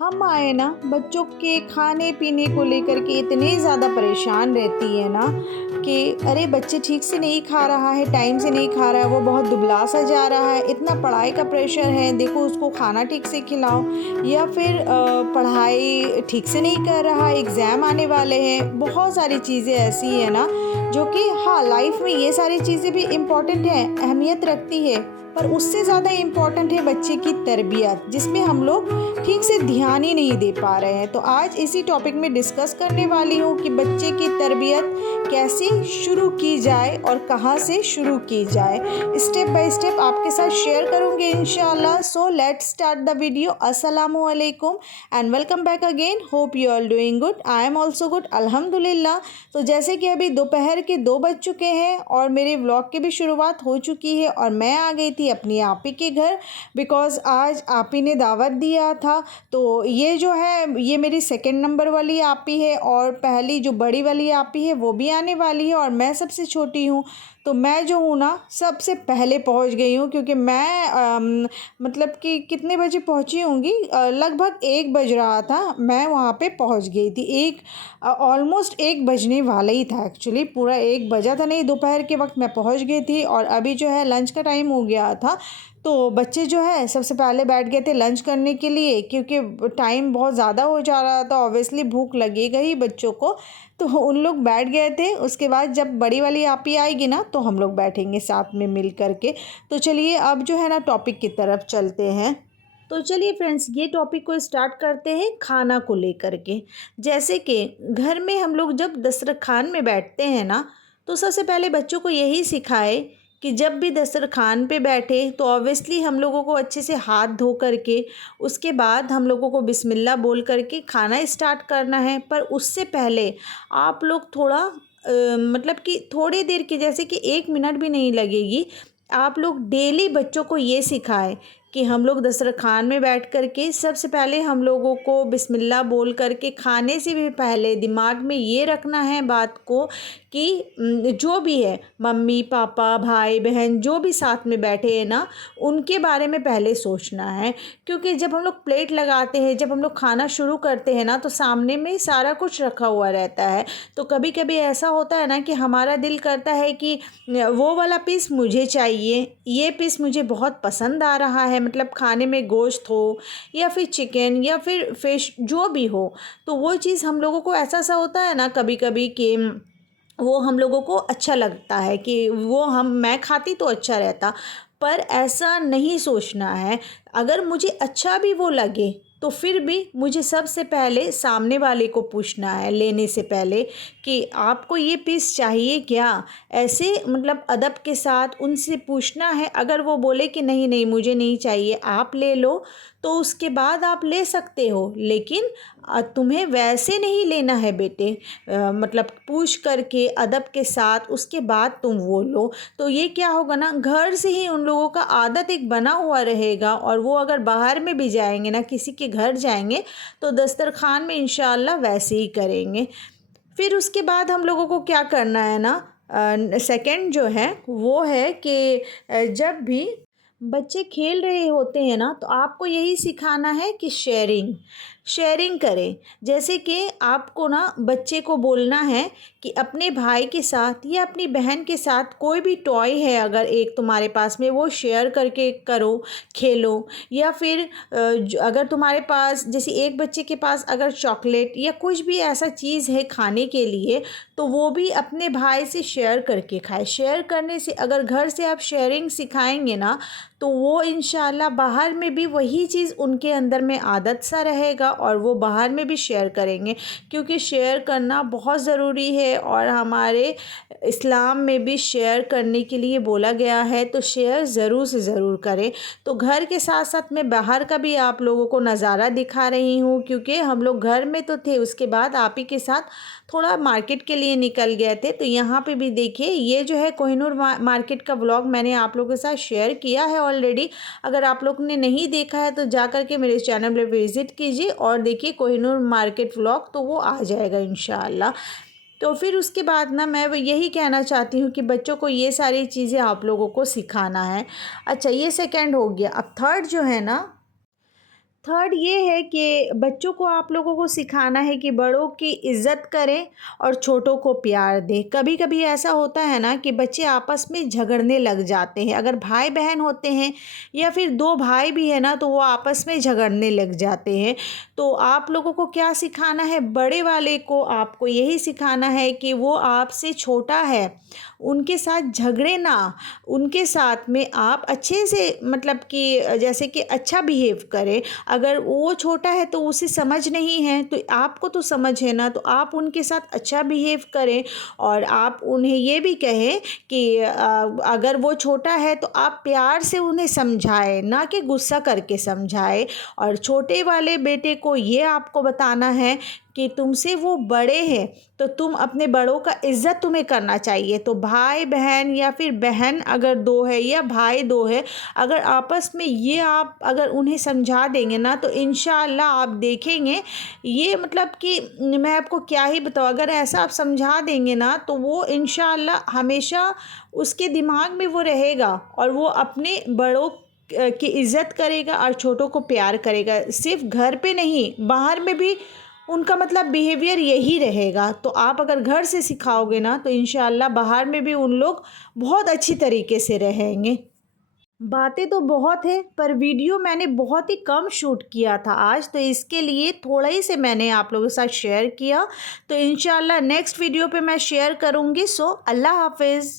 हम आए ना बच्चों के खाने पीने को लेकर के इतने ज़्यादा परेशान रहती है ना कि अरे बच्चे ठीक से नहीं खा रहा है, टाइम से नहीं खा रहा है, वो बहुत दुबला सा जा रहा है, इतना पढ़ाई का प्रेशर है, देखो उसको खाना ठीक से खिलाओ। या फिर पढ़ाई ठीक से नहीं कर रहा, एग्ज़ाम आने वाले हैं। बहुत सारी चीज़ें ऐसी है ना जो कि हाँ, लाइफ में ये सारी चीज़ें भी इम्पोर्टेंट हैं, अहमियत रखती है, पर उससे ज़्यादा इम्पोर्टेंट है बच्चे की तरबियत, जिसमें हम लोग ठीक से ध्यान ही नहीं दे पा रहे हैं। तो आज इसी टॉपिक में डिस्कस करने वाली हूँ कि बच्चे की तरबियत कैसे शुरू की जाए और कहाँ से शुरू की जाए। स्टेप बाय स्टेप आपके साथ शेयर करूँगी इंशाल्लाह। So let's start the video. अस्सलामु अलैकुम and welcome back again. Hope you all doing good. I am also good अल्हम्दुलिल्लाह। तो जैसे कि अभी दोपहर के 2 बज चुके हैं और मेरे व्लॉग की भी शुरुआत हो चुकी है और मैं आ गई थी अपनी आपी के घर, बिकॉज़ आज आपी ने दावत दिया था। तो ये जो है ये मेरी सेकंड नंबर वाली आपी है और पहली जो बड़ी वाली आपी है वो भी आने वाली है और मैं सबसे छोटी हूँ। तो मैं जो हूँ ना सबसे पहले पहुँच गई हूँ, क्योंकि मैं मतलब कि कितने बजे पहुँची होंगी, लगभग 1 बज रहा था, मैं वहाँ पे पहुँच गई थी। ऑलमोस्ट 1 बजने वाला ही था, एक्चुअली पूरा 1 बजा था नहीं, दोपहर के वक्त मैं पहुँच गई थी। और अभी जो है लंच का टाइम हो गया था, तो बच्चे जो है सबसे पहले बैठ गए थे लंच करने के लिए, क्योंकि टाइम बहुत ज़्यादा हो जा रहा था, ऑब्वियसली भूख लगेगा ही बच्चों को। तो उन लोग बैठ गए थे। उसके बाद जब बड़ी वाली आपी आएगी ना तो हम लोग बैठेंगे साथ में मिल कर के। तो चलिए अब जो है ना टॉपिक की तरफ चलते हैं। तो चलिए फ्रेंड्स, ये टॉपिक को स्टार्ट करते हैं खाना को लेकर के। जैसे कि घर में हम लोग जब दस्तरखान में बैठते हैं ना, तो सबसे पहले बच्चों को यही सिखाए कि जब भी दस्तरखान पे बैठे तो ऑब्वियसली हम लोगों को अच्छे से हाथ धो करके उसके बाद हम लोगों को बिस्मिल्लाह बोल करके खाना स्टार्ट करना है। पर उससे पहले आप लोग थोड़ा मतलब कि थोड़ी देर की, जैसे कि 1 मिनट भी नहीं लगेगी, आप लोग डेली बच्चों को ये सिखाएं कि हम लोग दस्तरखान में बैठ कर के सबसे पहले हम लोगों को बिस्मिल्लाह बोल करके खाने से भी पहले दिमाग में ये रखना है बात को कि जो भी है मम्मी पापा भाई बहन जो भी साथ में बैठे हैं ना, उनके बारे में पहले सोचना है। क्योंकि जब हम लोग प्लेट लगाते हैं, जब हम लोग खाना शुरू करते हैं ना, तो सामने में सारा कुछ रखा हुआ रहता है। तो कभी कभी ऐसा होता है ना कि हमारा दिल करता है कि वो वाला पीस मुझे चाहिए, ये पीस मुझे बहुत पसंद आ रहा है, मतलब खाने में गोश्त हो या फिर चिकन या फिर फिश जो भी हो, तो वो चीज़ हम लोगों को ऐसा सा होता है ना कभी कभी कि वो हम लोगों को अच्छा लगता है कि वो हम मैं खाती तो अच्छा रहता। पर ऐसा नहीं सोचना है। अगर मुझे अच्छा भी वो लगे तो फिर भी मुझे सबसे पहले सामने वाले को पूछना है लेने से पहले कि आपको ये पीस चाहिए क्या। ऐसे मतलब अदब के साथ उनसे पूछना है। अगर वो बोले कि नहीं नहीं मुझे नहीं चाहिए, आप ले लो, तो उसके बाद आप ले सकते हो, लेकिन तुम्हें वैसे नहीं लेना है बेटे। मतलब पूछ करके अदब के साथ उसके बाद तुम वो लो। तो ये क्या होगा ना, घर से ही उन लोगों का आदत एक बना हुआ रहेगा और वो अगर बाहर में भी जाएंगे ना, किसी के घर जाएंगे, तो दस्तरखान में इंशाल्लाह वैसे ही करेंगे। फिर उसके बाद हम लोगों को क्या करना है ना, सेकंड जो है वो है कि जब भी बच्चे खेल रहे होते हैं ना, तो आपको यही सिखाना है कि शेयरिंग शेयरिंग करें। जैसे कि आपको ना बच्चे को बोलना है कि अपने भाई के साथ या अपनी बहन के साथ कोई भी टॉय है अगर एक तुम्हारे पास में, वो शेयर करके करो, खेलो। या फिर अगर तुम्हारे पास जैसे एक बच्चे के पास अगर चॉकलेट या कुछ भी ऐसा चीज़ है खाने के लिए, तो वो भी अपने भाई से शेयर करके खाए। शेयर करने से अगर घर से आप शेयरिंग सिखाएंगे ना, तो वो इंशाल्लाह बाहर में भी वही चीज़ उनके अंदर में आदत सा रहेगा और वो बाहर में भी शेयर करेंगे। क्योंकि शेयर करना बहुत ज़रूरी है और हमारे इस्लाम में भी शेयर करने के लिए बोला गया है। तो शेयर ज़रूर से ज़रूर करें। तो घर के साथ साथ मैं बाहर का भी आप लोगों को नज़ारा दिखा रही हूँ, क्योंकि हम लोग घर में तो थे, उसके बाद आप ही के साथ थोड़ा मार्केट के लिए निकल गए थे। तो यहाँ पे भी देखिए, ये जो है कोहिनूर मार्केट का व्लॉग मैंने आप लोगों के साथ शेयर किया है ऑलरेडी। अगर आप लोग ने नहीं देखा है तो जा कर के मेरे चैनल पे विज़िट कीजिए और देखिए कोहिनूर मार्केट व्लॉग, तो वो आ जाएगा इंशाल्लाह। तो फिर उसके बाद ना मैं यही कहना चाहती हूँ कि बच्चों को ये सारी चीज़ें आप लोगों को सिखाना है। अच्छा, ये सेकंड हो गया। अब थर्ड जो है ना, थर्ड ये है कि बच्चों को आप लोगों को सिखाना है कि बड़ों की इज़्ज़त करें और छोटों को प्यार दें। कभी कभी ऐसा होता है ना कि बच्चे आपस में झगड़ने लग जाते हैं। अगर भाई बहन होते हैं या फिर दो भाई भी है ना, तो वो आपस में झगड़ने लग जाते हैं। तो आप लोगों को क्या सिखाना है, बड़े वाले को आपको यही सिखाना है कि वो आपसे छोटा है, उनके साथ झगड़े ना, उनके साथ में आप अच्छे से मतलब कि जैसे कि अच्छा बिहेव करें। अगर वो छोटा है तो उसे समझ नहीं है, तो आपको तो समझ है ना, तो आप उनके साथ अच्छा बिहेव करें। और आप उन्हें ये भी कहें कि अगर वो छोटा है तो आप प्यार से उन्हें समझाएं, ना कि गुस्सा करके समझाएं। और छोटे वाले बेटे को ये आपको बताना है कि तुमसे वो बड़े हैं, तो तुम अपने बड़ों का इज़्ज़त तुम्हें करना चाहिए। तो भाई बहन या फिर बहन अगर दो है या भाई दो है, अगर आपस में ये आप अगर उन्हें समझा देंगे ना, तो इंशाअल्लाह आप देखेंगे, ये मतलब कि मैं आपको क्या ही बताऊँ, अगर ऐसा आप समझा देंगे ना, तो वो इंशाअल्लाह हमेशा उसके दिमाग में वो रहेगा और वो अपने बड़ों की इज़्ज़त करेगा और छोटों को प्यार करेगा। सिर्फ घर पे नहीं, बाहर में भी उनका मतलब बिहेवियर यही रहेगा। तो आप अगर घर से सिखाओगे ना, तो इंशाअल्लाह बाहर में भी उन लोग बहुत अच्छी तरीके से रहेंगे। बातें तो बहुत है, पर वीडियो मैंने बहुत ही कम शूट किया था आज, तो इसके लिए थोड़ा ही से मैंने आप लोगों के साथ शेयर किया। तो इंशाअल्लाह नेक्स्ट वीडियो पे मैं शेयर करूँगी। सो अल्लाह हाफ़िज़।